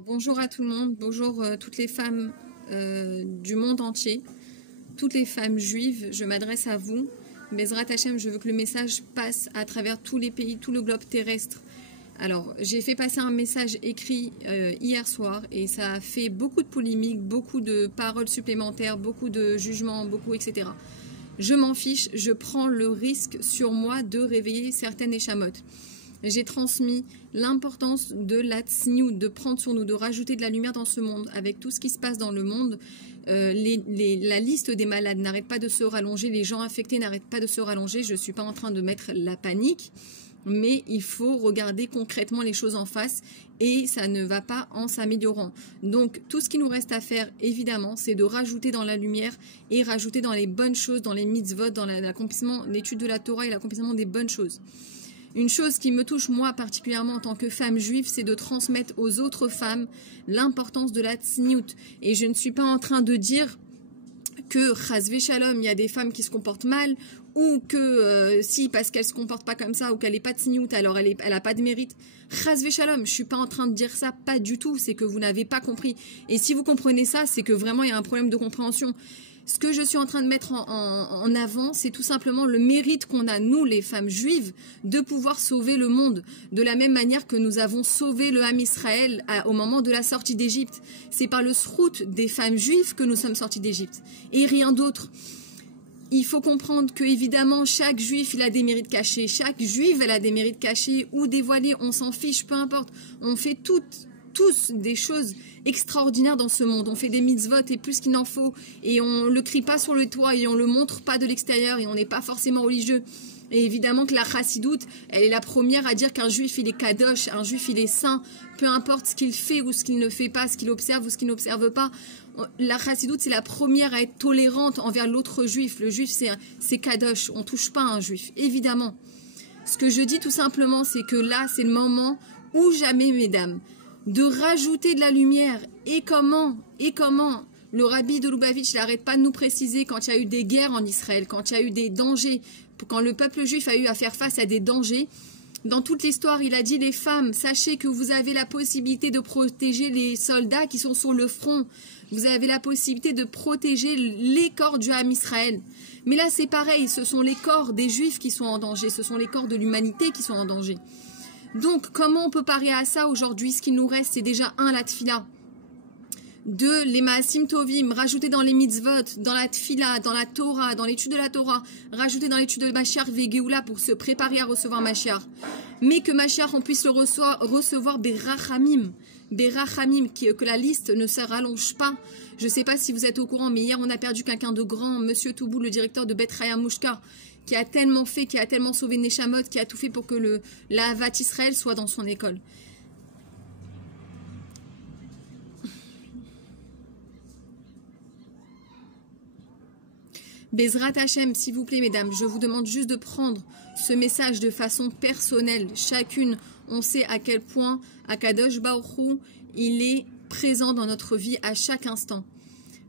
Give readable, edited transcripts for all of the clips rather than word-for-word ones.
Bonjour à tout le monde, bonjour toutes les femmes du monde entier, toutes les femmes juives, je m'adresse à vous. Bezrat Hashem, je veux que le message passe à travers tous les pays, tout le globe terrestre. Alors, j'ai fait passer un message écrit hier soir et ça a fait beaucoup de polémiques, beaucoup de paroles supplémentaires, beaucoup de jugements, beaucoup etc. Je m'en fiche, je prends le risque sur moi de réveiller certaines échamotes. J'ai transmis l'importance de la tsniout, de prendre sur nous, de rajouter de la lumière dans ce monde. Avec tout ce qui se passe dans le monde, la liste des malades n'arrête pas de se rallonger, les gens infectés n'arrêtent pas de se rallonger. Je ne suis pas en train de mettre la panique, mais il faut regarder concrètement les choses en face et ça ne va pas en s'améliorant. Donc tout ce qui nous reste à faire, évidemment, c'est de rajouter dans la lumière et rajouter dans les bonnes choses, dans les mitzvot, dans l'accomplissement, l'étude de la Torah et l'accomplissement des bonnes choses. Une chose qui me touche moi particulièrement en tant que femme juive, c'est de transmettre aux autres femmes l'importance de la tsniout. Et je ne suis pas en train de dire que chas v'shalom, il y a des femmes qui se comportent mal, ou que si parce qu'elle se comporte pas comme ça ou qu'elle n'est pas tsniout, alors elle a pas de mérite. Chas v'shalom, je suis pas en train de dire ça, pas du tout. C'est que vous n'avez pas compris. Et si vous comprenez ça, c'est que vraiment il y a un problème de compréhension. Ce que je suis en train de mettre en avant, c'est tout simplement le mérite qu'on a, nous, les femmes juives, de pouvoir sauver le monde. De la même manière que nous avons sauvé le Ham Israël au moment de la sortie d'Égypte. C'est par le srout des femmes juives que nous sommes sortis d'Égypte. Et rien d'autre. Il faut comprendre que, évidemment, chaque juif, il a des mérites cachés. Chaque juive, elle a des mérites cachés ou dévoilés. On s'en fiche, peu importe. On fait tous des choses extraordinaires dans ce monde. On fait des mitzvot et plus qu'il n'en faut. Et on le crie pas sur le toit et on le montre pas de l'extérieur et on n'est pas forcément religieux. Et évidemment que la chassidoute, elle est la première à dire qu'un juif, il est kadosh, un juif, il est saint. Peu importe ce qu'il fait ou ce qu'il ne fait pas, ce qu'il observe ou ce qu'il n'observe pas. La chassidoute, c'est la première à être tolérante envers l'autre juif. Le juif, c'est kadosh. On touche pas à un juif, évidemment. Ce que je dis tout simplement, c'est que là, c'est le moment où jamais, mesdames, de rajouter de la lumière. Et comment le rabbi de Lubavitch n'arrête pas de nous préciser quand il y a eu des guerres en Israël, quand il y a eu des dangers, quand le peuple juif a eu à faire face à des dangers. Dans toute l'histoire, il a dit, les femmes, sachez que vous avez la possibilité de protéger les soldats qui sont sur le front. Vous avez la possibilité de protéger les corps du Ham Israël. Mais là, c'est pareil, ce sont les corps des juifs qui sont en danger, ce sont les corps de l'humanité qui sont en danger. Donc, comment on peut parer à ça aujourd'hui? Ce qu'il nous reste, c'est déjà la tfila. 2, les maasim tovim, rajouter dans les mitzvot, dans la tfila, dans la Torah, dans l'étude de la Torah, rajouter dans l'étude de Mashiach vegeoula pour se préparer à recevoir Mashiach. Mais que Mashiach, on puisse le recevoir berachamim, que la liste ne se rallonge pas. Je ne sais pas si vous êtes au courant, mais hier, on a perdu quelqu'un de grand, Monsieur Toubou, le directeur de Bet Chaya Mouchka, qui a tellement fait, qui a tellement sauvé Neshamot, qui a tout fait pour que la Havat Israël soit dans son école. Bezrat Hashem, s'il vous plaît, mesdames, je vous demande juste de prendre ce message de façon personnelle. Chacune, on sait à quel point Akadosh Baruch Hu, il est présent dans notre vie à chaque instant.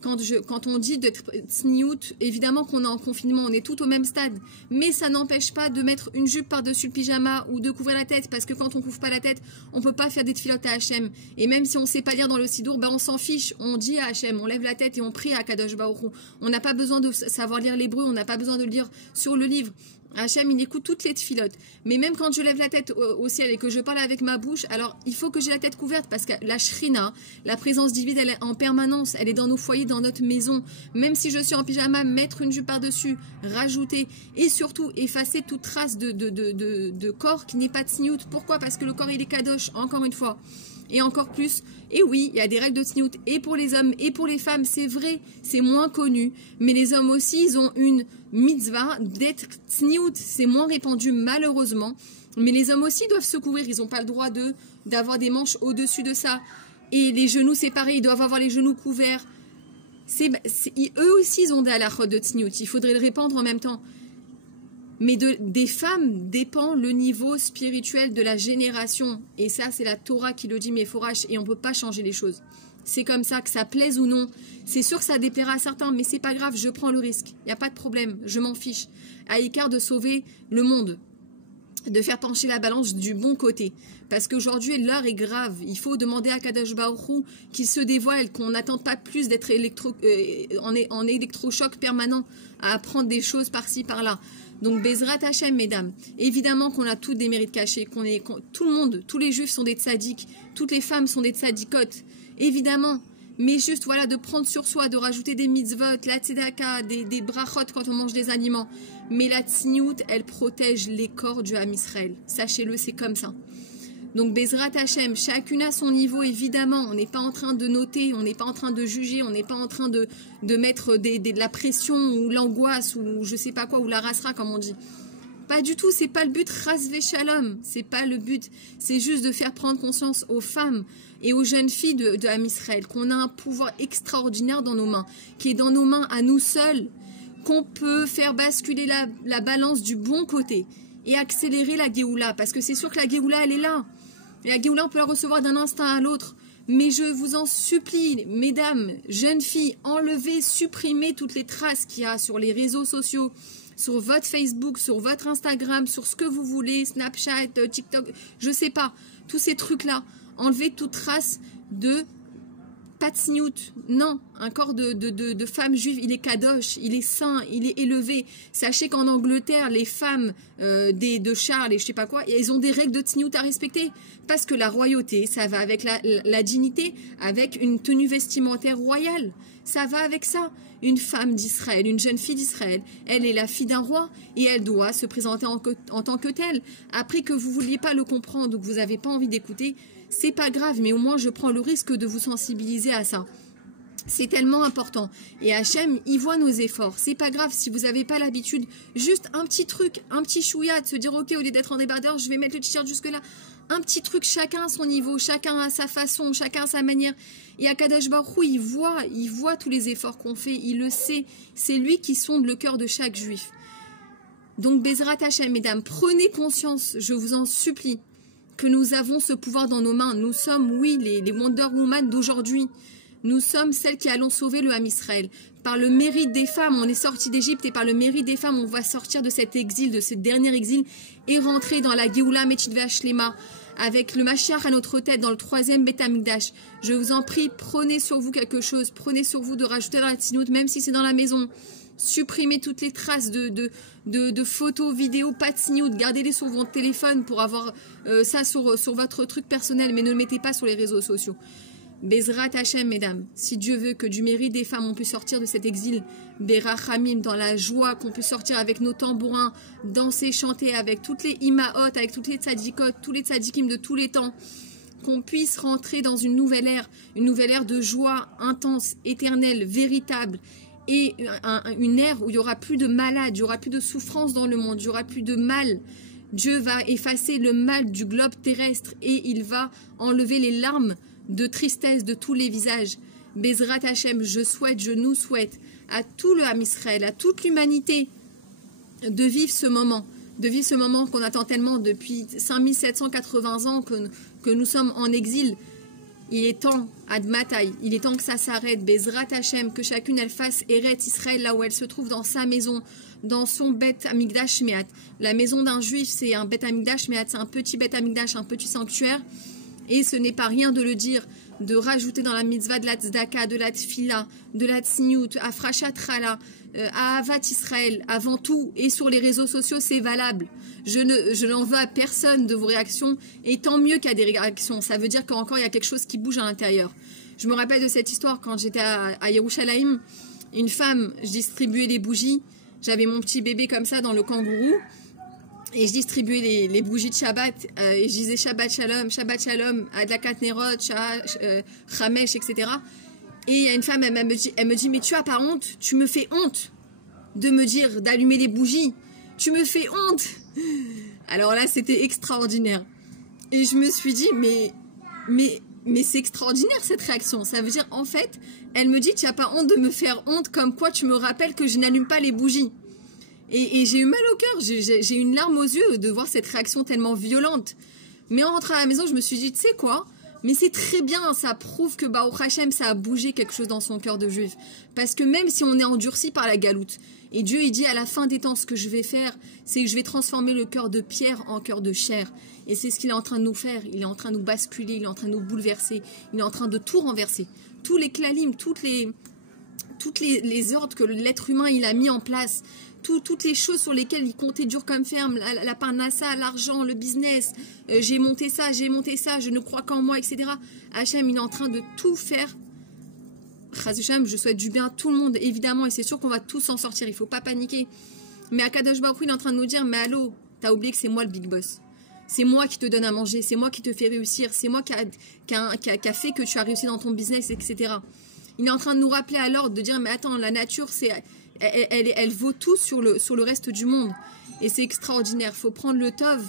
Quand on dit d'être tsniout, évidemment qu'on est en confinement, on est tout au même stade. Mais ça n'empêche pas de mettre une jupe par-dessus le pyjama ou de couvrir la tête, parce que quand on couvre pas la tête, on peut pas faire des tfilotes à Hachem. Et même si on sait pas lire dans le sidour, ben on s'en fiche. On dit à Hachem, on lève la tête et on prie à Kadosh Baruch Hu. On n'a pas besoin de savoir lire l'hébreu, on n'a pas besoin de le lire sur le livre. Hachem, il écoute toutes les tfilotes. Mais même quand je lève la tête au ciel et que je parle avec ma bouche, alors il faut que j'ai la tête couverte parce que la shrina, la présence divine, elle est en permanence. Elle est dans nos foyers, dans notre maison. Même si je suis en pyjama, mettre une jupe par-dessus, rajouter et surtout effacer toute trace de corps qui n'est pas tsniout. Pourquoi? Parce que le corps, il est kadosh, encore une fois. Et encore plus, et oui, il y a des règles de tsniout, et pour les hommes, et pour les femmes, c'est vrai, c'est moins connu, mais les hommes aussi, ils ont une mitzvah d'être tsniout, c'est moins répandu malheureusement, mais les hommes aussi doivent se couvrir, ils n'ont pas le droit d'avoir des manches au-dessus de ça, et les genoux, c'est pareil, ils doivent avoir les genoux couverts, eux aussi, ils ont des halachot de tsniout, il faudrait le répandre en même temps. Mais des femmes dépend le niveau spirituel de la génération. Et ça, c'est la Torah qui le dit, mais fourrache, et on ne peut pas changer les choses. C'est comme ça, que ça plaise ou non. C'est sûr que ça déplaira à certains, mais c'est pas grave, je prends le risque. Il n'y a pas de problème, je m'en fiche. À l'écart de sauver le monde. de faire pencher la balance du bon côté. Parce qu'aujourd'hui, l'heure est grave. Il faut demander à Kadosh Baruch Hu qu'il se dévoile, qu'on n'attende pas plus d'être en électrochoc permanent à apprendre des choses par-ci, par-là. Donc, Bezrat Hashem, mesdames, évidemment qu'on a tous des mérites cachés, tout le monde, tous les juifs sont des tzadiks, toutes les femmes sont des tzadikotes, évidemment. Mais juste, voilà, de prendre sur soi, de rajouter des mitzvot, la tzedaka, des brachot quand on mange des aliments. Mais la tzniout, elle protège les corps du Ham Israël. Sachez-le, c'est comme ça. Donc, Bezrat Hashem, chacune à son niveau, évidemment. On n'est pas en train de noter, on n'est pas en train de juger, on n'est pas en train de mettre de la pression ou l'angoisse ou je sais pas quoi, ou la rasera, comme on dit. Pas du tout, c'est pas le but, rasvé shalom, c'est pas le but. C'est juste de faire prendre conscience aux femmes et aux jeunes filles de Ham Israël qu'on a un pouvoir extraordinaire dans nos mains, qui est dans nos mains à nous seuls, qu'on peut faire basculer la balance du bon côté et accélérer la Géoula, parce que c'est sûr que la Géoula, elle est là. Et la Géoula, on peut la recevoir d'un instant à l'autre. Mais je vous en supplie, mesdames, jeunes filles, enlevez, supprimez toutes les traces qu'il y a sur les réseaux sociaux, sur votre Facebook, sur votre Instagram, sur ce que vous voulez, Snapchat, TikTok, je sais pas, tous ces trucs-là. Enlevez toute trace de pas de sniout. Non, un corps de femme juive, il est kadosh, il est saint, il est élevé. Sachez qu'en Angleterre, les femmes de Charles et je sais pas quoi, elles ont des règles de sniout à respecter. Parce que la royauté, ça va avec la dignité, avec une tenue vestimentaire royale. Ça va avec ça. Une femme d'Israël, une jeune fille d'Israël, elle est la fille d'un roi et elle doit se présenter en tant que telle. Après que vous ne vouliez pas le comprendre ou que vous n'avez pas envie d'écouter, c'est pas grave, mais au moins je prends le risque de vous sensibiliser à ça. C'est tellement important. Et Hachem, il voit nos efforts. C'est pas grave si vous n'avez pas l'habitude, juste un petit truc, un petit chouïa, de se dire ok, au lieu d'être en débardeur, je vais mettre le t-shirt jusque-là. Un petit truc, chacun à son niveau, chacun à sa façon, chacun à sa manière. Et Akadosh Baruch Hu, il voit tous les efforts qu'on fait, il le sait. C'est lui qui sonde le cœur de chaque juif. Donc, Bezrat Hashem, mesdames, prenez conscience, je vous en supplie, que nous avons ce pouvoir dans nos mains. Nous sommes, oui, les Wonder Woman d'aujourd'hui. Nous sommes celles qui allons sauver le Ham Israël. Par le mérite des femmes, on est sorti d'Égypte et par le mérite des femmes, on va sortir de cet exil, de ce dernier exil et rentrer dans la Géoula Mechitveh Shlema avec le Mashiach à notre tête dans le 3e Beth Amikdash. Je vous en prie, prenez sur vous quelque chose, prenez sur vous de rajouter dans la tzinout, même si c'est dans la maison. Supprimez toutes les traces de photos, vidéos, pas de tzinout, gardez-les sur votre téléphone pour avoir ça sur votre truc personnel, mais ne le mettez pas sur les réseaux sociaux. Bezrat Hashem, mesdames, si Dieu veut que du mérite des femmes, on puisse sortir de cet exil, Berachamim, dans la joie, qu'on puisse sortir avec nos tambourins, danser, chanter avec toutes les imaot, avec toutes les tzadikot, tous les tzadikim de tous les temps, qu'on puisse rentrer dans une nouvelle ère de joie intense, éternelle, véritable, et une ère où il n'y aura plus de malades, il n'y aura plus de souffrance dans le monde, il n'y aura plus de mal. Dieu va effacer le mal du globe terrestre et il va enlever les larmes de tristesse de tous les visages. Bezrat Hashem, je nous souhaite à tout le Ham Israël, à toute l'humanité, de vivre ce moment qu'on attend tellement depuis 5780 ans que nous sommes en exil. Il est temps, Admataï, il est temps que ça s'arrête. Bezrat Hashem, que chacune elle fasse Eret Israël là où elle se trouve dans sa maison, dans son Beth Amikdash Meat. La maison d'un juif, c'est un Beth Amikdash Meat, c'est un petit Beth Amikdash, un petit sanctuaire. Et ce n'est pas rien de le dire, de rajouter dans la mitzvah de la tzedaka, de la tfila, de la tsniout, à frachat chala, à avat Israël, avant tout, et sur les réseaux sociaux, c'est valable. Je n'en veux à personne de vos réactions, et tant mieux qu'il y a des réactions. Ça veut dire qu'encore il y a quelque chose qui bouge à l'intérieur. Je me rappelle de cette histoire quand j'étais à Yerushalayim. Une femme, je distribuais des bougies, j'avais mon petit bébé comme ça dans le kangourou, et je distribuais les bougies de Shabbat, et je disais Shabbat Shalom, Adlakat Nerot, Chamesh, etc. Et il y a une femme, elle me dit, mais tu as pas honte? Tu me fais honte de me dire d'allumer les bougies. Tu me fais honte. Alors là, c'était extraordinaire. Et je me suis dit, mais c'est extraordinaire cette réaction. Ça veut dire, en fait, elle me dit, tu n'as pas honte de me faire honte, comme quoi tu me rappelles que je n'allume pas les bougies. Et j'ai eu mal au cœur, j'ai une larme aux yeux de voir cette réaction tellement violente. Mais en rentrant à la maison, je me suis dit, tu sais quoi, Mais c'est très bien, ça prouve que Baruch Hashem, ça a bougé quelque chose dans son cœur de juif. Parce que même si on est endurci par la galoute, et Dieu il dit à la fin des temps, ce que je vais faire, c'est que je vais transformer le cœur de pierre en cœur de chair. Et c'est ce qu'il est en train de nous faire, il est en train de nous basculer, il est en train de nous bouleverser, il est en train de tout renverser. Tous les klalim, toutes les ordres que l'être humain il a mis en place, toutes les choses sur lesquelles il comptait dur comme ferme, la parnassa, l'argent, le business, j'ai monté ça, je ne crois qu'en moi, etc. Hachem, il est en train de tout faire. Hachem, je souhaite du bien à tout le monde, évidemment, et c'est sûr qu'on va tous s'en sortir, il ne faut pas paniquer. Mais Akadosh Baruch Hu, il est en train de nous dire, mais allô, t'as oublié que c'est moi le big boss. C'est moi qui te donne à manger, c'est moi qui te fais réussir, c'est moi qui a fait que tu as réussi dans ton business, etc. Il est en train de nous rappeler à l'ordre, de dire, mais attends, la nature, elle vaut tout sur le reste du monde. Et c'est extraordinaire. Il faut prendre le tov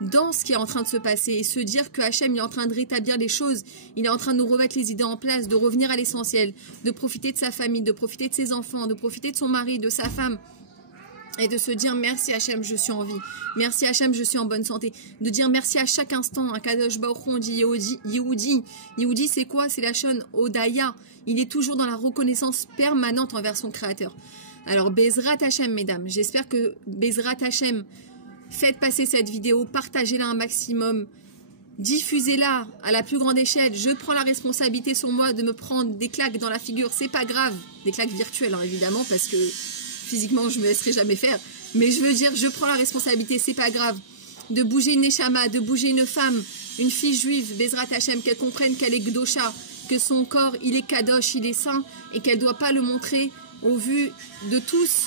dans ce qui est en train de se passer et se dire que Hachem il est en train de rétablir les choses. Il est en train de nous remettre les idées en place, de revenir à l'essentiel, de profiter de sa famille, de profiter de ses enfants, de profiter de son mari, de sa femme. Et de se dire merci Hachem, je suis en vie. Merci Hachem, je suis en bonne santé. De dire merci à chaque instant. À Kadosh Baruch Hu, on dit Yehoudi. Yehoudi, c'est quoi? C'est la shon Odaya. Il est toujours dans la reconnaissance permanente envers son créateur. Alors, Bezrat Hachem, mesdames. J'espère que Bezrat Hachem, faites passer cette vidéo, partagez-la un maximum, diffusez-la à la plus grande échelle. Je prends la responsabilité sur moi de me prendre des claques dans la figure. C'est pas grave. Des claques virtuelles, hein, évidemment, parce que physiquement, je me laisserai jamais faire. Mais je veux dire, je prends la responsabilité, c'est pas grave. De bouger une neshama, de bouger une femme, une fille juive, Bezrat Hachem, qu'elle comprenne qu'elle est gdosha, que son corps, il est kadosh, il est saint, et qu'elle doit pas le montrer au vu de tous.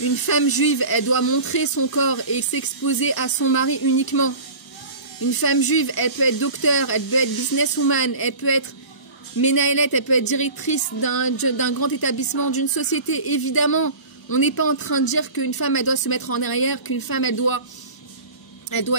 Une femme juive, elle doit montrer son corps et s'exposer à son mari uniquement. Une femme juive, elle peut être docteur, elle peut être businesswoman, elle peut être Ménaëlette, elle peut être directrice d'un grand établissement, d'une société, évidemment. On n'est pas en train de dire qu'une femme, elle doit se mettre en arrière, qu'une femme, elle doit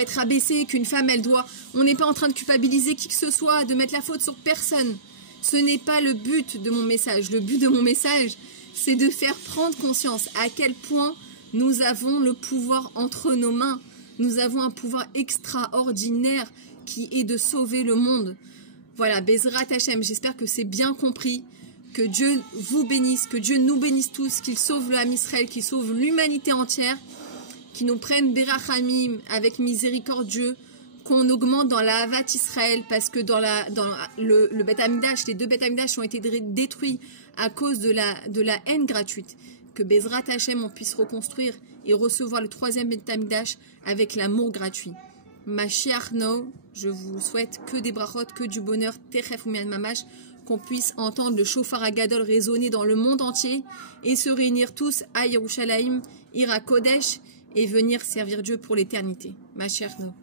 être abaissée, qu'une femme, elle doit... On n'est pas en train de culpabiliser qui que ce soit, de mettre la faute sur personne. Ce n'est pas le but de mon message. Le but de mon message, c'est de faire prendre conscience à quel point nous avons le pouvoir entre nos mains. Nous avons un pouvoir extraordinaire qui est de sauver le monde. Voilà, Bezrat Hachem, j'espère que c'est bien compris, que Dieu vous bénisse, que Dieu nous bénisse tous, qu'il sauve l'âme Israël, qu'il sauve l'humanité entière, qu'il nous prenne Berachamim avec miséricordieux, qu'on augmente dans la Havat Israël, parce que dans le Beth Amikdash, les deux Beth Amikdash ont été détruits à cause de la haine gratuite. Que Bezrat Hachem, on puisse reconstruire et recevoir le troisième Beth Amikdash avec l'amour gratuit. Mashiach no, je vous souhaite que des brachot, que du bonheur, Techef Umian Mamash, qu'on puisse entendre le shofar Agadol résonner dans le monde entier et se réunir tous à Yerushalayim, Ira Kodesh et venir servir Dieu pour l'éternité. Mashiach no.